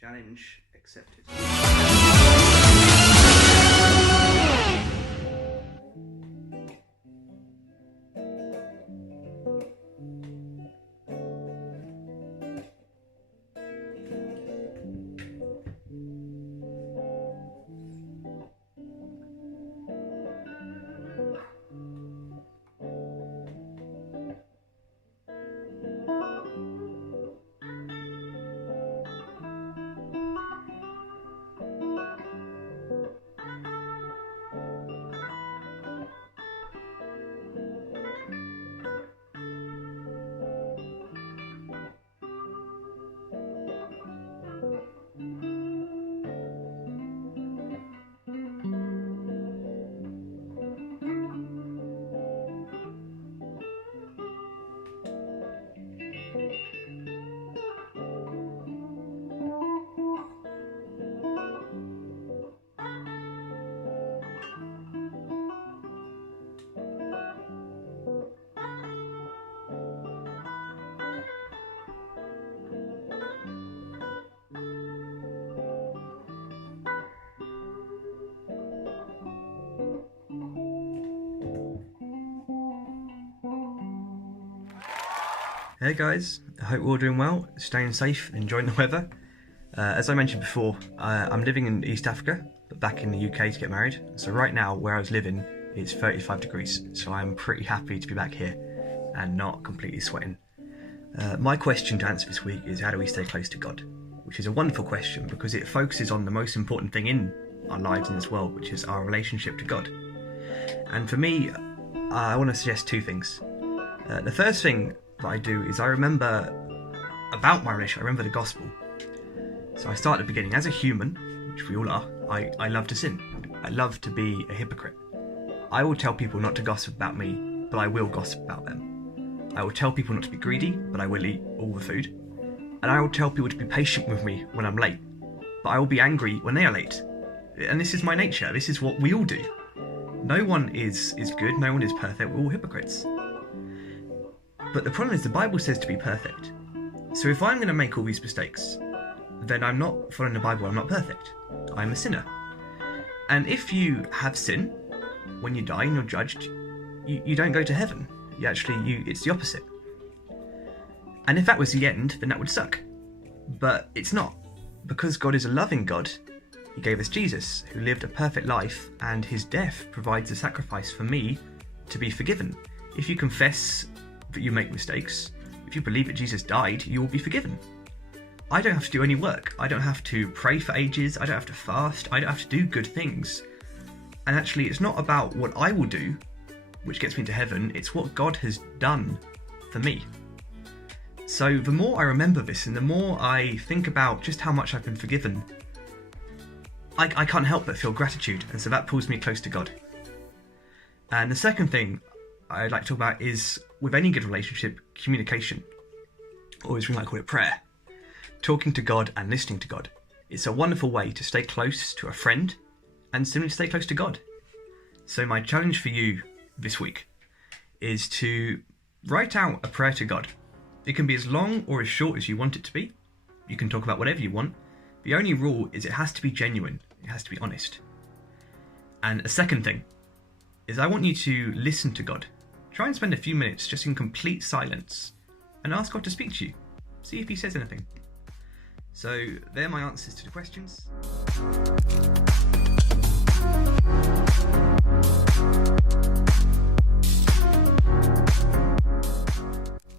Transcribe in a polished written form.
Challenge accepted. Hey guys, I hope we're all doing well, staying safe, enjoying the weather. As I mentioned before, I'm living in East Africa, but back in the UK to get married. So right now, where I was living, it's 35 degrees, so I'm pretty happy to be back here and not completely sweating. My question to answer this week is, how do we stay close to God? Which is a wonderful question because it focuses on the most important thing in our lives in this world, which is our relationship to God. And for me, I want to suggest two things. The first thing that I do is I remember about my relationship, I remember the gospel. So I start at the beginning. As a human, which we all are, I love to sin. I love to be a hypocrite. I will tell people not to gossip about me, but I will gossip about them. I will tell people not to be greedy, but I will eat all the food. And I will tell people to be patient with me when I'm late, but I will be angry when they are late. And this is my nature. This is what we all do. No one is good, no one is perfect, we're all hypocrites. But the problem is the Bible says to be perfect. So if I'm going to make all these mistakes, then I'm not following the Bible, I'm not perfect. I'm a sinner. And if you have sin, when you die and you're judged, you don't go to heaven. It's the opposite. And if that was the end, then that would suck. But it's not. Because God is a loving God, He gave us Jesus, who lived a perfect life, and His death provides a sacrifice for me to be forgiven. If you confess that you make mistakes, if you believe that Jesus died, you will be forgiven. I don't have to do any work. I don't have to pray for ages. I don't have to fast. I don't have to do good things. And actually, it's not about what I will do, which gets me to heaven. It's what God has done for me. So the more I remember this and the more I think about just how much I've been forgiven, I can't help but feel gratitude. And so that pulls me close to God. And the second thing I'd like to talk about is, with any good relationship, communication, or as we might call it, prayer. Talking to God and listening to God. It's a wonderful way to stay close to a friend and simply stay close to God. So my challenge for you this week is to write out a prayer to God. It can be as long or as short as you want it to be. You can talk about whatever you want. The only rule is it has to be genuine. It has to be honest. And a second thing is I want you to listen to God. Try and spend a few minutes just in complete silence and ask God to speak to you. See if He says anything. So they're my answers to the questions.